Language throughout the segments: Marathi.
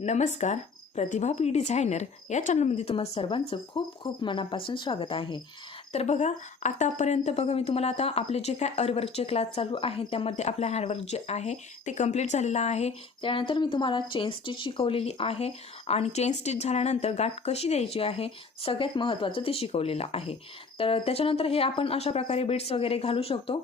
नमस्कार. प्रतिभा पी डिझायनर या चॅनलमध्ये तुम्हाला सर्वांचं खूप खूप मनापासून स्वागत आहे. तर बघा आतापर्यंत बघा मी तुम्हाला आता आपले जे काय अरवर्कचे क्लास चालू आहे त्यामध्ये आपलं हँडवर्क जे आहे ते कंप्लीट झालेलं आहे. त्यानंतर मी तुम्हाला चेन स्टिच शिकवलेली आहे आणि चेन स्टिच झाल्यानंतर गाठ कशी द्यायची आहे सगळ्यात महत्त्वाचं ते शिकवलेलं आहे. तर त्याच्यानंतर हे आपण अशा प्रकारे बीड्स वगैरे घालू शकतो.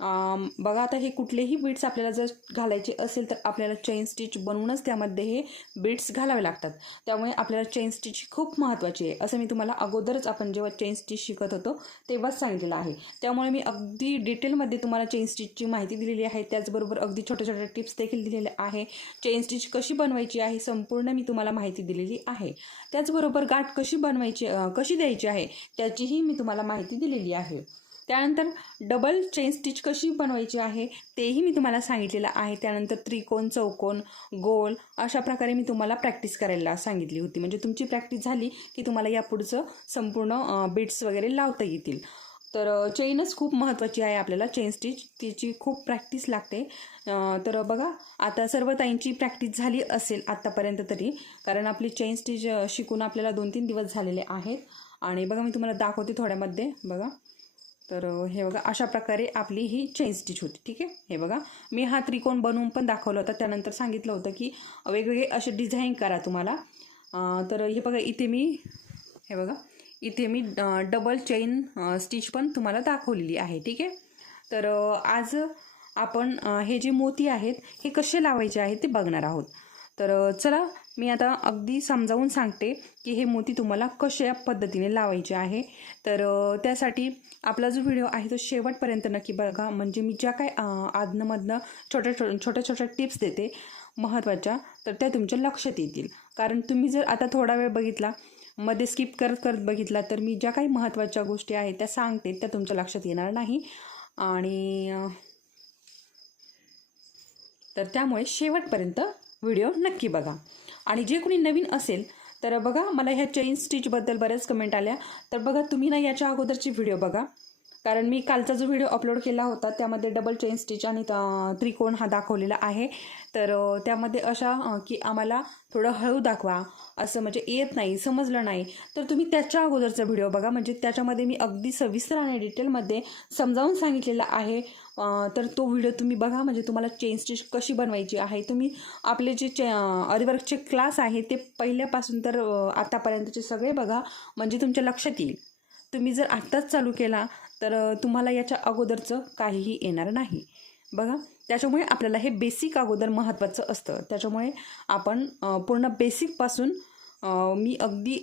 बघा आता हे कुठलेही बीड्स आपल्याला जर घालायचे असेल तर आपल्याला चेन स्टिच बनवूनच त्यामध्ये हे बीड्स घालावे लागतात. त्यामुळे आपल्याला चेन स्टिच खूप महत्त्वाची आहे. असं मी तुम्हाला अगोदरच आपण जेव्हा चेन स्टिच शिकत होतो तेव्हाच सांगितलेलं आहे. त्यामुळे मी अगदी डिटेलमध्ये तुम्हाला चेन स्टिचची माहिती दिलेली आहे. त्याचबरोबर अगदी छोट्या छोट्या टिप्स देखील दिलेल्या आहे. चेन स्टिच कशी बनवायची आहे संपूर्ण मी तुम्हाला माहिती दिलेली आहे. त्याचबरोबर गाठ कशी बनवायची कशी द्यायची आहे त्याचीही मी तुम्हाला माहिती दिलेली आहे. त्यानंतर डबल चेन स्टिच कशी बनवायची आहे तेही मी तुम्हाला सांगितलेलं आहे. त्यानंतर त्रिकोण चौकोन गोल अशा प्रकारे मी तुम्हाला प्रॅक्टिस करायला सांगितली होती. म्हणजे तुमची प्रॅक्टिस झाली की तुम्हाला यापुढचं संपूर्ण बिट्स वगैरे लावता येतील. तर चेनच खूप महत्त्वाची आहे आपल्याला. चेन स्टिच तिची खूप प्रॅक्टिस लागते. तर बघा आता सर्व ताईंची प्रॅक्टिस झाली असेल आत्तापर्यंत तरी. कारण आपली चेन स्टिच शिकून आपल्याला दोन तीन दिवस झालेले आहेत. आणि बघा मी तुम्हाला दाखवते थोड्यामध्ये. बघा. तर हे बघा अशा प्रकारे आपली ही चेन स्टिच होती ठीक आहे? हे बघा मी हा त्रिकोण बनवून पण दाखवला होता. त्यानंतर सांगितलं होतं की वेगवेगळे असे डिझाईन करा तुम्हाला. तर हे बघा इथे मी हे बघा इथे मी डबल चेन स्टिच पण तुम्हाला दाखवलेली आहे ठीक आहे? तर आज आपण हे जे मोती आहेत हे कसे लावायचे आहेत ते बघणार आहोत. तर चला मी आता अगदी समजावून सांगते की हे मोती तुम्हाला कशा पद्धतीने लावायचे आहे. तर त्यासाठी आपला जो व्हिडिओ आहे तो शेवटपर्यंत नक्की बघा. म्हणजे मी ज्या काय अ, छोट्या छो- छोट्या छोट्या टिप्स देते महत्त्वाच्या तर त्या तुमच्या लक्षात येतील. कारण तुम्ही जर आता थोडा वेळ बघितला मध्ये स्किप करत करत बघितला तर मी ज्या काही महत्त्वाच्या गोष्टी आहेत त्या सांगते त्या तुमच्या लक्षात येणार नाही. आणि तर त्यामुळे शेवटपर्यंत व्हिडिओ नक्की बघा. आणि जे कोणी नवीन असेल तर बघा मला ह्या चेन स्टिचबद्दल बऱ्याच कमेंट आल्या. तर बघा तुम्ही ना याच्या अगोदरची व्हिडिओ बघा. कारण मी कालचा जो व्हिडिओ अपलोड केला होता त्यामध्ये डबल चेन स्टिच आणि त्रिकोण हा दाखवलेला आहे. तर त्यामध्ये अशा की आम्हाला थोडं हळू दाखवा. असं म्हणजे येत नाही समजलं नाही. तर तुम्ही त्याच्या अगोदरचा व्हिडिओ बघा. म्हणजे त्याच्यामध्ये मी अगदी सविस्तर आणि डिटेलमध्ये समजावून सांगितलेलं आहे. तर तो व्हिडिओ तुम्ही बघा म्हणजे तुम्हाला चेन स्टिच कशी बनवायची आहे. तुम्ही आपले जे चे अरिवर्कचे क्लास आहे ते पहिल्यापासून तर आत्तापर्यंतचे आतापर्यंतचे सगळे बघा म्हणजे तुमच्या लक्षात येईल. तुम्ही जर आत्ताच चालू केला तर तुम्हाला याच्या अगोदरचं काहीही येणार नाही. बघा त्याच्यामुळे आपल्याला हे बेसिक अगोदर महत्त्वाचं असतं. त्याच्यामुळे आपण पूर्ण बेसिकपासून मी अगदी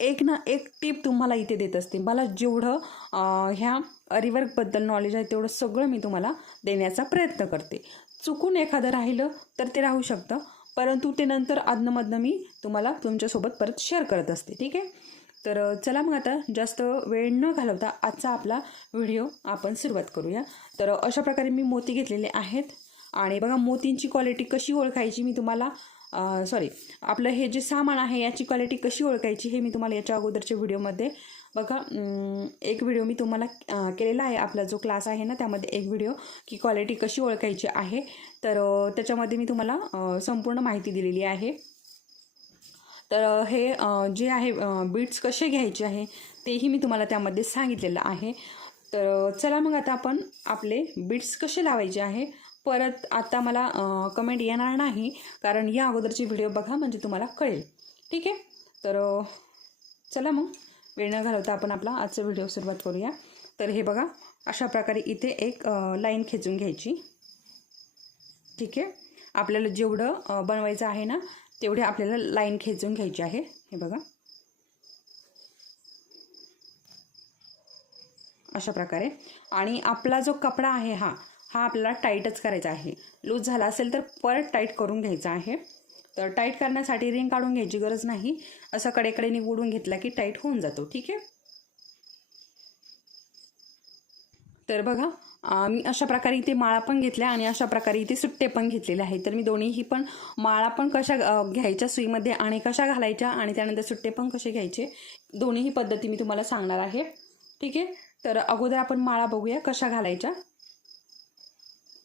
एक ना एक टीप तुम्हाला इथे देत असते. मला जेवढं ह्या रिवर्कबद्दल नॉलेज आहे तेवढं सगळं मी तुम्हाला देण्याचा प्रयत्न करते. चुकून एखादं राहिलं तर ते राहू शकतं परंतु ते नंतर आधनमधनं मी तुम्हाला तुमच्यासोबत परत शेअर करत असते ठीक आहे? तर चला मग आता जास्त वेळ न घालवता आजचा आपला व्हिडिओ आपण सुरुवात करूया. तर अशा प्रकारे मी मोती घेतलेले आहेत. आणि बघा मोतींची क्वालिटी कशी ओळखायची मी तुम्हाला सॉरी आपलं हे जे सामान आहे याची क्वालिटी कशी ओळखायची हे मी तुम्हाला याच्या अगोदरच्या व्हिडिओमध्ये बघा एक व्हिडिओ मी तुम्हाला केलेला आहे. आपला जो क्लास आहे ना त्यामध्ये एक व्हिडिओ की क्वालिटी कशी ओळखायची आहे. तर त्याच्यामध्ये मी तुम्हाला संपूर्ण माहिती दिलेली आहे. तर हे जे आहे बीट्स कसे घ्यायचे आहे तेही मी तुम्हाला त्यामध्ये सांगितलेलं आहे. तर चला मग आता आपण आपले बीट्स कसे लावायचे आहे परत आता मला कमेंट येणार नाही. कारण या अगोदरची व्हिडिओ बघा म्हणजे तुम्हाला कळेल. ठीक आहे? तर चला मग. वेळ न घालवता आपण आपला आजचा व्हिडिओ सुरुवात करूया. तर हे बघा अशा प्रकारे इथे एक लाईन खेचून घ्यायची. ठीक आहे? आपल्याला जेवढं बनवायचं आहे ना तेवढे आपल्याला लाईन खेचून घ्यायची आहे. हे बघा. अशा प्रकारे. आणि आपला जो कपडा आहे हा हा आपल्याला टाईटच करायचा आहे. लूज झाला असेल तर परत टाईट करून घ्यायचा आहे. तर टाईट करण्यासाठी रिंग काढून घ्यायची गरज नाही. असं कडेकडे निवडून घेतला की टाईट होऊन जातो ठीक आहे? तर बघा मी अशा प्रकारे इथे माळा पण घेतल्या आणि अशा प्रकारे इथे सुट्टे पण घेतलेले आहेत. तर मी दोन्हीही पण माळा पण कशा घ्यायच्या सुईमध्ये आणि कशा घालायच्या आणि त्यानंतर सुट्टे पण कसे घ्यायचे दोन्हीही पद्धती मी तुम्हाला सांगणार आहे. ठीक आहे? तर अगोदर आपण माळा बघूया कशा घालायच्या.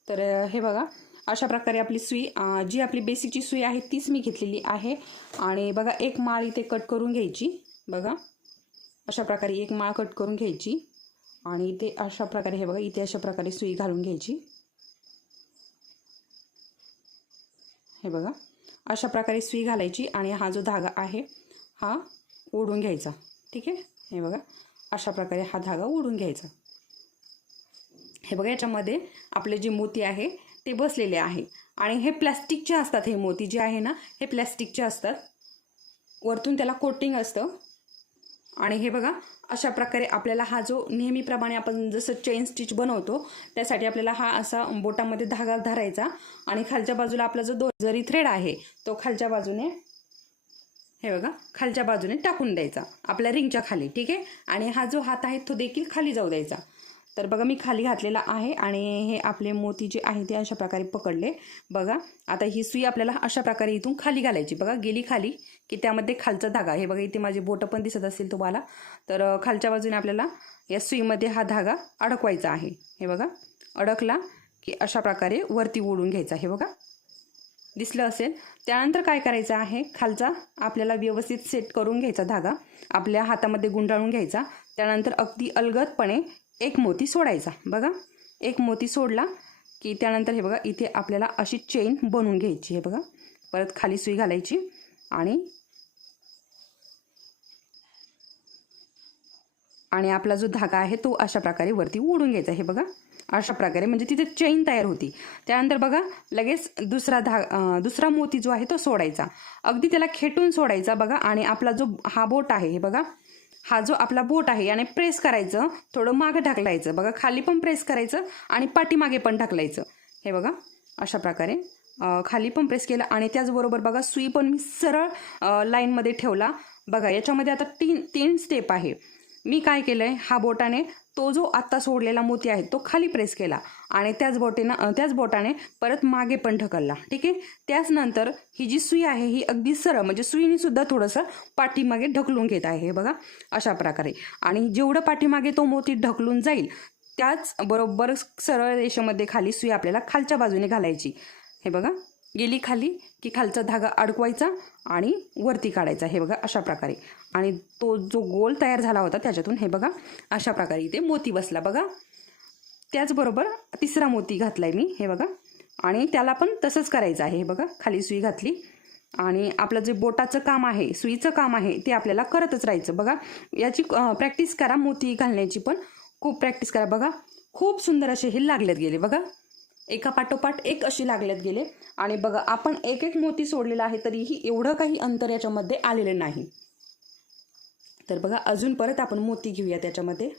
तर हे बघा. अशा प्रकारे आपली सुई जी आपली बेसिकची सुई आहे तीच मी घेतलेली आहे. आणि बघा एक माळ इथे कट करून घ्यायची. बघा. अशा प्रकारे एक माळ कट करून घ्यायची. आणि इथे अशा प्रकारे हे बघा इथे अशा प्रकारे सुई घालून घ्यायची. हे बघा. अशा प्रकारे सुई घालायची आणि हा जो धागा आहे हा ओढून घ्यायचा. ठीक आहे? हे बघा. अशा प्रकारे हा धागा ओढून घ्यायचा. हे बघा याच्यामध्ये आपले जे मोती आहे ते बसलेले आहे. आणि हे प्लॅस्टिकचे असतात हे मोती जे आहे ना हे प्लॅस्टिकचे असतात. वरतून त्याला कोटिंग असतं. आणि हे बघा अशा प्रकारे आपल्याला हा जो नेहमीप्रमाणे आपण जसं चेन स्टिच बनवतो त्यासाठी आपल्याला हा असा बोटामध्ये धागा धरायचा. आणि खालच्या बाजूला आपला जो दो जरी थ्रेड आहे तो खालच्या बाजूने हे बघा खालच्या बाजूने टाकून द्यायचा. आपल्या रिंगच्या खाली ठीक आहे? आणि हा जो हात आहे तो देखील खाली जाऊ द्यायचा. तर बघा मी खाली घातलेला आहे आणि हे आपले मोती जे आहे ते अशा प्रकारे पकडले. बघा आता ही सुई आपल्याला अशा प्रकारे इथून खाली घालायची. बघा गेली खाली की त्यामध्ये खालचा धागा. हे बघा इथे माझे बोटं पण दिसत असतील तुम्हाला. तर खालच्या बाजूने आपल्याला या सुईमध्ये हा धागा अडकवायचा आहे. हे बघा अडकला की अशा प्रकारे वरती ओढून घ्यायचा. हे बघा दिसलं असेल. त्यानंतर काय करायचं आहे? खालचा आपल्याला व्यवस्थित सेट करून घ्यायचा धागा. आपल्या हातामध्ये गुंडाळून घ्यायचा. त्यानंतर अगदी अलगदपणे एक मोती सोडायचा. बघा एक मोती सोडला की त्यानंतर हे बघा इथे आपल्याला अशी चेन बनवून घ्यायची हे बघा. परत खाली सुई घालायची आणि आणि आपला जो धागा आहे तो अशा प्रकारे वरती ओढून घ्यायचा हे बघा. अशा प्रकारे म्हणजे तिथे चेन तयार होती. त्यानंतर बघा लगेच दुसरा धा दुसरा मोती जो आहे तो सोडायचा. अगदी त्याला खेटून सोडायचा बघा आणि आपला जो हा बोट आहे हे बघा हा जो आपला बोट आहे याने प्रेस करायचं थोडं मागं ढकलायचं. बघा खाली पण प्रेस करायचं आणि पाठीमागे पण ढकलायचं. हे बघा अशा प्रकारे खाली पण प्रेस केलं आणि त्याचबरोबर बघा सुई पण मी सरळ लाईनमध्ये ठेवला. बघा याच्यामध्ये आता तीन तीन स्टेप आहे. मी काय केलं आहे हा बोटाने तो जो आत्ता सोडलेला मोती आहे तो खाली प्रेस केला आणि त्याच बोटेनं त्याच बोटाने परत मागे पण ढकलला. ठीक आहे? त्याच नंतर ही जी सुई आहे ही अगदी सरळ म्हणजे सुईने सुद्धा थोडंसं पाठीमागे ढकलून घेत आहे हे बघा. अशा प्रकारे. आणि जेवढं पाठीमागे तो मोती ढकलून जाईल त्याच बरोबर सरळ रेषेमध्ये खाली सुई आपल्याला खालच्या बाजूने घालायची. हे बघा. गेली खाली की खालचा धागा अडकवायचा आणि वरती काढायचा हे बघा अशा प्रकारे. आणि तो जो गोल तयार झाला होता त्याच्यातून हे बघा अशा प्रकारे इथे मोती बसला बघा. त्याचबरोबर तिसरा मोती घातलाय मी हे बघा. आणि त्याला पण तसंच करायचं आहे हे बघा. खाली सुई घातली. आणि आपलं जे बोटाचं काम आहे सुईचं काम आहे ते आपल्याला करतच राहायचं बघा. याची प्रॅक्टिस करा मोती घालण्याची पण. खूप प्रॅक्टिस करा बघा. खूप सुंदर असे हे लागलेत गेले बघा. एका पाठोपाठ एक अशी लागल्यात गेले. आणि बघा आपण एक एक मोती सोडलेला आहे तरीही एवढं काही अंतर याच्यामध्ये आलेलं नाही. तर बघा अजून परत आपण मोती घेऊया त्याच्यामध्ये.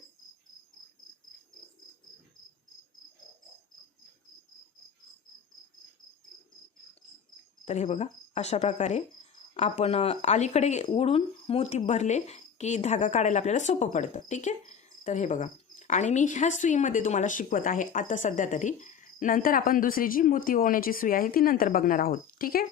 तर हे बघा अशा प्रकारे आपण अलीकडे ओढून मोती भरले की धागा काढायला आपल्याला सोपं पडतं. ठीक आहे? तर हे बघा. आणि मी ह्या सुईमध्ये तुम्हाला शिकवत आहे आता सध्या तरी. नंतर आपण दुसरी जी मोती ओवण्याची सुई आहे ती नंतर बघणार आहोत. ठीक आहे?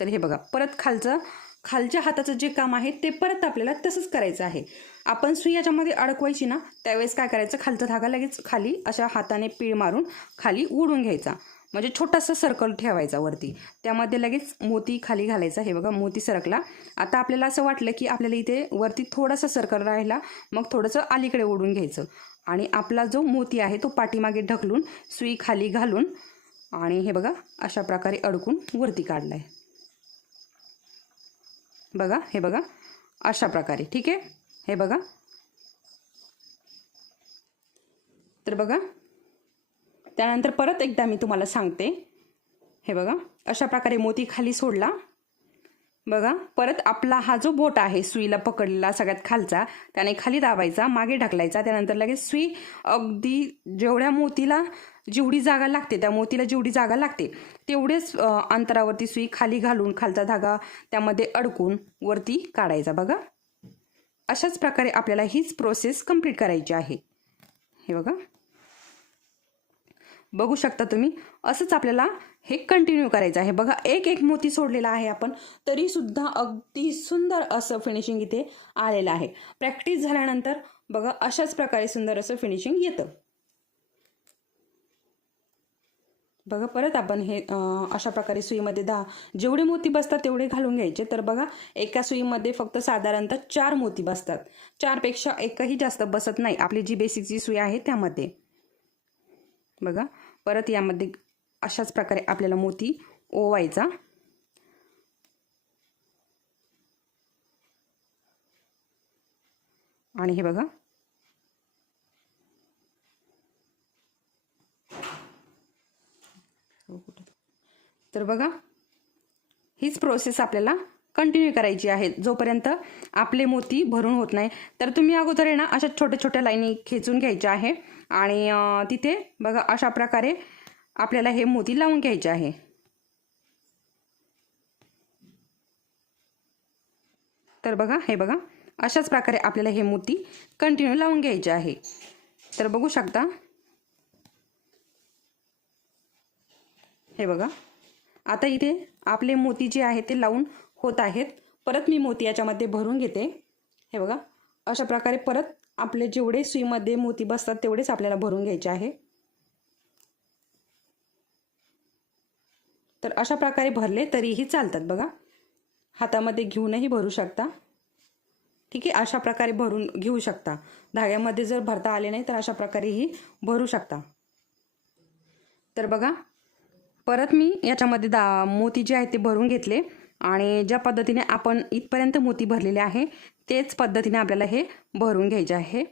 तर हे बघा परत खालचं खालच्या हाताचं जे काम आहे ते परत आपल्याला तसंच करायचं आहे. आपण सुई याच्यामध्ये अडकवायची ना त्यावेळेस काय करायचं? खालचा धागा लगेच खाली अशा हाताने पीळ मारून खाली उडून घ्यायचा. म्हणजे छोटासा सर्कल ठेवायचा वरती. त्यामध्ये लगेच मोती खाली घालायचा. हे बघा मोती सरकला. आता आपल्याला असं वाटलं की आपल्याला इथे वरती थोडासा सर्कल राहिला मग थोडंसं अलीकडे ओढून घ्यायचं. आणि आपला जो मोती आहे तो पाठीमागे ढकलून सुई खाली घालून आणि हे बघा अशा प्रकारे अडकून वरती काढलाय. बघा हे बघा अशा प्रकारे ठीक आहे? हे बघा. तर बघा त्यानंतर परत एकदा मी तुम्हाला सांगते. हे बघा अशा प्रकारे मोती खाली सोडला. बघा परत आपला हा जो बोट आहे सुईला पकडलेला सगळ्यात खालचा त्याने खाली दाबायचा मागे ढकलायचा त्यानंतर लगेच सुई अगदी जेवढ्या मोतीला जेवढी जागा लागते त्या मोतीला जेवढी जागा लागते तेवढेच अंतरावरती सुई खाली घालून खालचा धागा त्यामध्ये अडकून वरती काढायचा बघा. अशाच प्रकारे आपल्याला हीच प्रोसेस कंप्लीट करायची आहे. हे बघा. बघू शकता तुम्ही असंच आपल्याला हे कंटिन्यू करायचं आहे. बघा एक एक मोती सोडलेला आहे आपण. तरी सुद्धा अगदी सुंदर असं फिनिशिंग इथे आलेलं आहे. प्रॅक्टिस झाल्यानंतर बघा अशाच प्रकारे सुंदर असं फिनिशिंग येतं. बघा परत आपण हे अशा प्रकारे सुईमध्ये दहा जेवढे मोती बसतात तेवढे घालून घ्यायचे. तर बघा एका सुईमध्ये फक्त साधारणतः चार मोती बसतात. चारपेक्षा एकही जास्त बसत नाही. आपली जी बेसिकची सुई आहे त्यामध्ये. बघा परत यामध्ये अशाच प्रकारे आपल्याला मोती ओवायचा. आणि हे बघा. तर बघा हीच प्रोसेस आपल्याला कंटिन्यू करायची आहे. जोपर्यंत आपले मोती भरून होत नाही तर तुम्ही अगोदर आहे ना अशा छोट्या छोट्या लाईनी खेचून घ्यायच्या आहे. आणि तिथे बघा अशा प्रकारे आपल्याला हे मोती लावून घ्यायचे आहे. तर बघा हे बघा अशाच प्रकारे आपल्याला हे मोती कंटिन्यू लावून घ्यायचे आहे. तर बघू शकता. हे बघा आता इथे आपले मोती जे आहे ते लावून होत आहेत. परत मी मोती याच्यामध्ये भरून घेते. हे बघा अशा प्रकारे परत आपले जेवढे सुईमध्ये मोती बसतात तेवढेच आपल्याला भरून घ्यायचे आहे. तर अशा प्रकारे भरले तरीही चालतात बघा. हातामध्ये घेऊनही भरू शकता. ठीक आहे अशा प्रकारे भरून घेऊ शकता. धाग्यामध्ये जर भरता आले नाही तर अशा प्रकारेही भरू शकता. तर बघा परत मी याच्यामध्ये दा मोती जे आहे ते भरून घेतले आणि ज्या पद्धतीने आपण इथपर्यंत मोती भरलेले आहे तेच पद्धतीने आपल्याला हे भरून घ्यायचे आहे.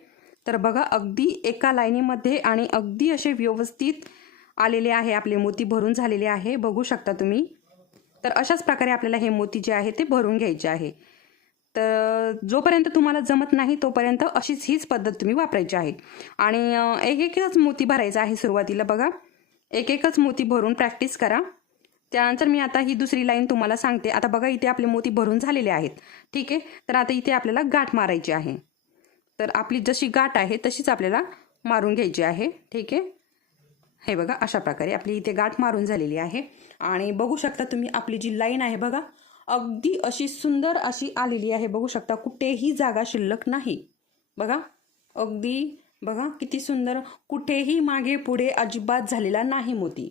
तर बघा अगदी एका लाईनीमध्ये आणि अगदी असे व्यवस्थित आलेले आहे आपले मोती भरून झालेले आहे बघू शकता तुम्ही. तर अशाच प्रकारे आपल्याला हे मोती जे आहे ते भरून घ्यायचे आहे. तर जोपर्यंत तुम्हाला जमत नाही तोपर्यंत अशीच हीच पद्धत तुम्ही वापरायची आहे. आणि एक एकच मोती भरायचा आहे सुरुवातीला बघा. एक एकच मोती भरून प्रॅक्टिस करा. त्यानंतर मी आता ही दुसरी लाईन तुम्हाला सांगते. आता बघा इथे आपले मोती भरून झालेले आहेत. ठीक आहे? तर आता इथे आपल्याला गाठ मारायची आहे. तर आपली जशी गाठ आहे तशीच आपल्याला मारून घ्यायची आहे. ठीक आहे? हे बघा अशा प्रकारे आपली इथे गाठ मारून झालेली आहे. आणि बघू शकता तुम्ही आपली जी लाईन आहे बघा अगदी अशी सुंदर अशी आलेली आहे. बघू शकता कुठेही जागा शिल्लक नाही. बघा अगदी बघा किती सुंदर. कुठेही मागे पुढे अजिबात झालेला नाही मोती.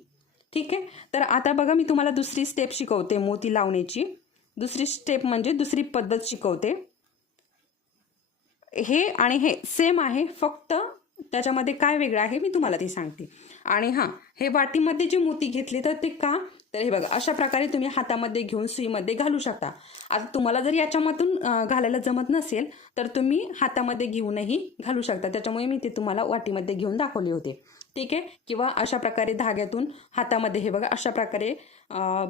ठीक आहे? तर आता बघा मी तुम्हाला दुसरी स्टेप शिकवते मोती लावण्याची. दुसरी स्टेप म्हणजे दुसरी पद्धत शिकवते. हे आणि हे सेम आहे. फक्त त्याच्यामध्ये काय वेगळं आहे मी तुम्हाला ते सांगते. आणि हां हे वाटीमध्ये जे मोती घेतले तर ते का? तर हे बघा अशा प्रकारे तुम्ही हातामध्ये घेऊन सुईमध्ये घालू शकता. आता तुम्हाला जर याच्यामधून घालायला जमत नसेल तर तुम्ही हातामध्ये घेऊनही घालू शकता. त्याच्यामुळे मी ते तुम्हाला वाटीमध्ये घेऊन दाखवले होते. ठीक आहे? किंवा अशा प्रकारे धाग्यातून हातामध्ये हे बघा अशा प्रकारे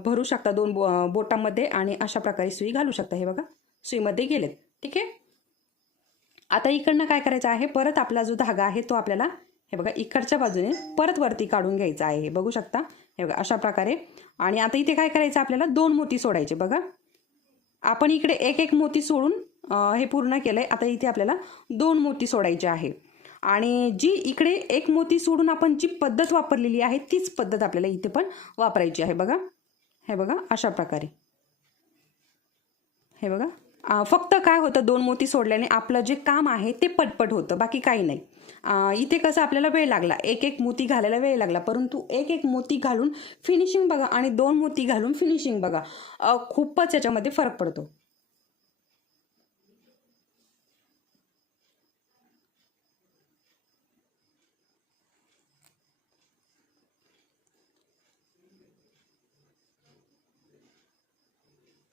भरू शकता दोन बो बोटामध्ये आणि अशा प्रकारे सुई घालू शकता हे बघा. सुईमध्ये गेलेत. ठीक आहे? आता इकडनं काय करायचं आहे? परत आपला जो धागा आहे तो आपल्याला हे बघा इकडच्या बाजूने परत वरती काढून घ्यायचं आहे हे. बघू शकता? हे बघा अशा प्रकारे. आणि आता इथे काय करायचं आपल्याला? दोन मोती सोडायचे बघा. आपण इकडे एक एक मोती सोडून हे पूर्ण केलंय. आता इथे आपल्याला दोन मोती सोडायचे आहे. आणि जी इकडे एक मोती सोडून आपण जी पद्धत वापरलेली आहे तीच पद्धत आपल्याला इथे पण वापरायची आहे बघा. हे बघा अशा प्रकारे. हे बघा. फक्त काय होतं? दोन मोती सोडल्याने आपलं जे काम आहे ते पटपट होतं. बाकी काही नाही. इथे कसं आपल्याला वेळ लागला? एक एक मोती घालायला वेळ लागला. परंतु एक एक मोती घालून फिनिशिंग बघा आणि दोन मोती घालून फिनिशिंग बघा. खूपच याच्यामध्ये फरक पडतो.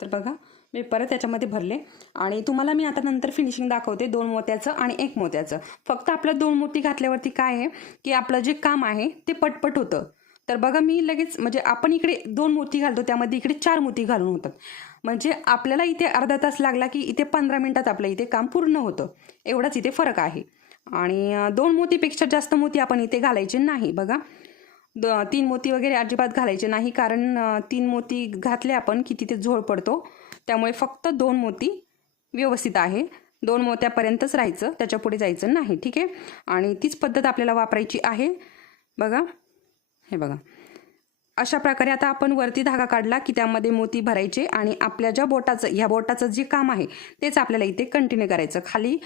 तर बघा मी परत त्याच्यामध्ये भरले. आणि तुम्हाला मी आता नंतर फिनिशिंग दाखवते दोन मोत्याचं आणि एक मोत्याचं. फक्त आपलं दोन मोती घातल्यावरती काय आहे की आपलं जे काम आहे ते पटपट होतं. तर बघा मी लगेच म्हणजे आपण इकडे दोन मोती घालतो त्यामध्ये इकडे चार मोती घालून होतात. म्हणजे आपल्याला इथे अर्धा तास लागला की इथे पंधरा मिनटात आपलं इथे काम पूर्ण होतं. एवढाच इथे फरक आहे. आणि दोन मोतीपेक्षा जास्त मोती आपण इथे घालायचे नाही बघा. द तीन मोती वगैरे अजिबात घालायचे नाही कारण तीन मोती घातले आपण की तिथे झोळ पडतो. त्यामुळे फक्त दोन मोती व्यवस्थित आहे. दोन मोत्यापर्यंतच राहायचं त्याच्या पुढे जायचं नाही ठीक आहे? आणि तीच पद्धत आपल्याला वापरायची आहे. बघा. हे बघा. अशा प्रकारे आता आपण वरती धागा काढला की त्यामध्ये मोती भरायचे आणि आपल्या ज्या बोटाचं ह्या बोटाचं जे काम आहे तेच आपल्याला इथे कंटिन्यू करायचं. खाली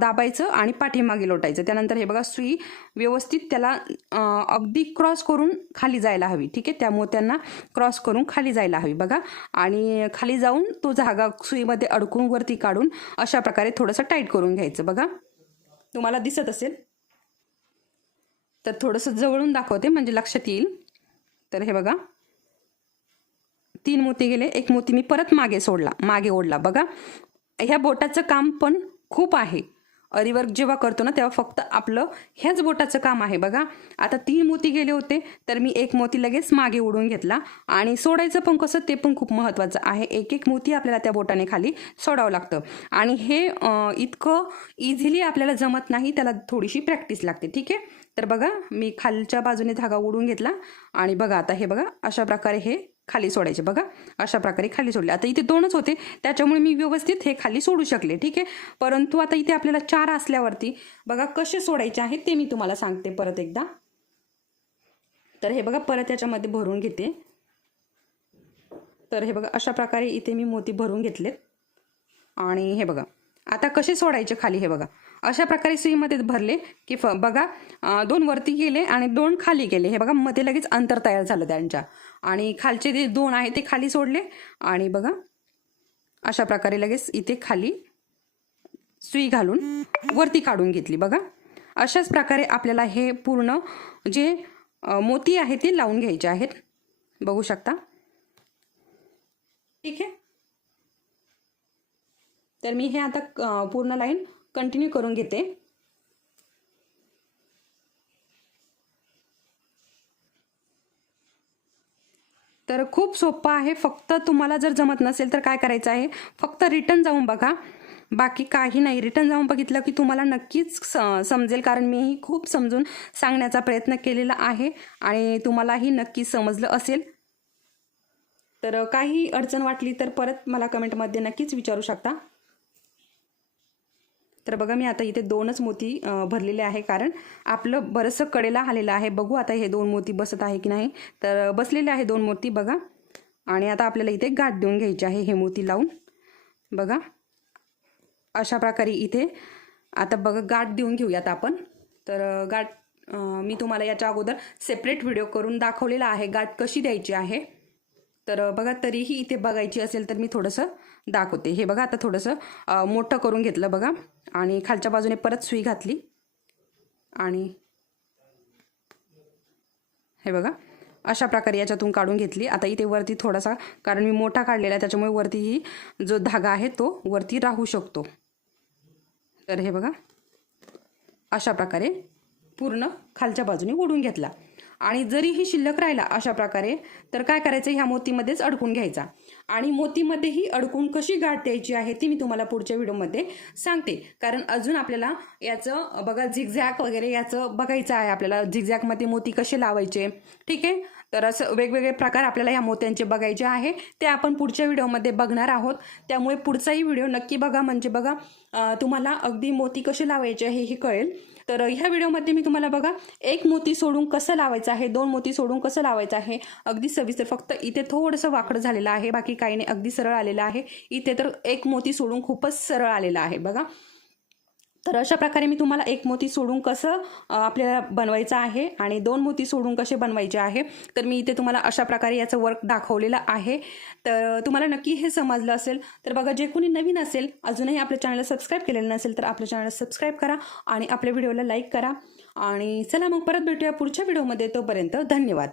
दाबायचं आणि पाठीमागे लोटायचं. त्यानंतर हे बघा सुई व्यवस्थित त्याला अगदी क्रॉस करून खाली जायला हवी. ठीक आहे? त्या मोत्यांना क्रॉस करून खाली जायला हवी बघा. आणि खाली जाऊन तो धागा सुईमध्ये अडकून वरती काढून अशा प्रकारे थोडंसं टाईट करून घ्यायचं बघा. तुम्हाला दिसत असेल? तर थोडंसं जवळून दाखवते म्हणजे लक्षात येईल. तर हे बघा. तीन मोती गेले. एक मोती मी परत मागे सोडला. मागे ओढला. बघा. ह्या बोटाचं काम पण खूप आहे. अरिवर्क जेव्हा करतो ना तेव्हा फक्त आपलं ह्याच बोटाचं काम आहे. बघा. आता तीन मोती गेले होते तर मी एक मोती लगेच मागे ओढून घेतला. आणि सोडायचं पण कसं ते पण खूप महत्त्वाचं आहे. एक एक मोती आपल्याला त्या बोटाने खाली सोडावं लागतं. आणि हे इतकं इझिली आपल्याला जमत नाही त्याला थोडीशी प्रॅक्टिस लागते. ठीक आहे? तर बघा मी खालच्या बाजूने धागा ओढून घेतला आणि बघा आता हे बघा अशा प्रकारे हे खाली सोडायचे. बघा अशा प्रकारे खाली सोडले. आता इथे दोनच होते त्याच्यामुळे मी व्यवस्थित हे खाली सोडू शकले ठीक आहे? परंतु आता इथे आपल्याला चार असल्यावरती बघा कसे सोडायचे आहेत ते मी तुम्हाला सांगते परत एकदा. तर हे बघा परत याच्यामध्ये भरून घेते. तर हे बघा अशा प्रकारे इथे मी मोती भरून घेतलेत. आणि हे बघा आता कसे सोडायचे खाली हे बघा? अशा प्रकारे सुईमध्ये भरले की फ बघा दोन वरती गेले आणि दोन खाली गेले. हे बघा मध्ये लगेच अंतर तयार झालं त्यांच्या. आणि खालचे जे दोन आहे ते खाली सोडले. आणि बघा अशा प्रकारे लगेच इथे खाली सुई घालून वरती काढून घेतली. बघा अशाच प्रकारे आपल्याला हे पूर्ण जे मोती आहे ते लावून घ्यायचे आहेत. बघू शकता? ठीक आहे? तर मी हे आता पूर्ण लाईन कंटिन्यू करून घेते. तर खूप सोपं आहे. फक्त तुम्हाला जर जमत नसेल तर काय करायचं आहे? फक्त रिटर्न जाऊन बघा. बाकी काही नाही. रिटर्न जाऊन बघितलं की तुम्हाला नक्कीच स समजेल. कारण मीही खूप समजून सांगण्याचा प्रयत्न केलेला आहे आणि तुम्हालाही नक्की समजलं असेल. तर काही अडचण वाटली तर परत मला कमेंटमध्ये नक्कीच विचारू शकता. तर बघा मी आता इथे दोनच मोती भरलेले आहे. कारण आपलं बरंचसं कडेला आलेलं आहे. बघू आता हे दोन मोती बसत आहे की नाही. तर बसलेले आहे दोन मोती बघा. आणि आता आपल्याला इथे गाठ देऊन घ्यायची आहे हे मोती लावून. बघा. अशा प्रकारे इथे आता बघा गाठ देऊन घेऊयात आपण. तर गाठ मी तुम्हाला याच्या अगोदर सेपरेट व्हिडिओ करून दाखवलेला आहे. गाठ कशी द्यायची आहे? तर बघा तरीही इथे बघायची असेल तर मी थोडंसं दाखवते. हे बघा आता थोडंसं मोठं करून घेतलं बघा. आणि खालच्या बाजूने परत सुई घातली. आणि हे बघा अशा प्रकारे याच्यातून काढून घेतली. आता इथे वरती थोडासा कारण मी मोठा काढलेला आहे त्याच्यामुळे वरतीही जो धागा आहे तो वरती राहू शकतो. तर हे बघा अशा प्रकारे पूर्ण खालच्या बाजूने ओढून घेतला. आणि जरीही शिल्लक राहिला अशा प्रकारे तर काय करायचं? ह्या मोतीमध्येच अडकून घ्यायचा. आणि मोतीमध्येही अडकून कशी गाठ द्यायची आहे ती मी तुम्हाला पुढच्या व्हिडिओमध्ये सांगते. कारण अजून आपल्याला याचं बघा झिगझॅक वगैरे याचं बघायचं आहे. आपल्याला झिगझॅकमध्ये मोती कसे लावायचे? ठीक आहे? तर असं वेगवेगळे प्रकार आपल्याला या मोत्यांचे बघायचे आहे. ते आपण पुढच्या व्हिडिओमध्ये बघणार आहोत. त्यामुळे पुढचाही व्हिडिओ नक्की बघा. म्हणजे बघा तुम्हाला अगदी मोती कसे लावायचे आहे हे कळेल. तर ह्या व्हिडिओमध्ये मी तुम्हाला बघा एक मोती सोडून कसं लावायचं आहे दोन मोती सोडून कसं लावायचं आहे अगदी सविस्तर फक्त इथे थोडंसं वाकडं झालेलं आहे. बाकी काही नाही अगदी सरळ आलेलं आहे. इथे तर एक मोती सोडून खूपच सरळ आलेलं आहे बघा. तर अशा प्रकारे मी तुम्हाला एक मोती सोडून कसं आपल्याला बनवायचं आहे आणि दोन मोती सोडून कसे बनवायचे आहे तर मी इथे तुम्हाला अशा प्रकारे याचं वर्क दाखवलेलं आहे. तर तुम्हाला नक्की हे समजलं असेल तर बघा जे कोणी नवीन असेल अजूनही आपल्या चॅनलला सबस्क्राईब केलेलं नसेल तर आपल्या चॅनलला सबस्क्राईब करा आणि आपल्या व्हिडिओला लाईक करा. आणि चला मग परत भेटूया पुढच्या व्हिडिओमध्ये तोपर्यंत धन्यवाद.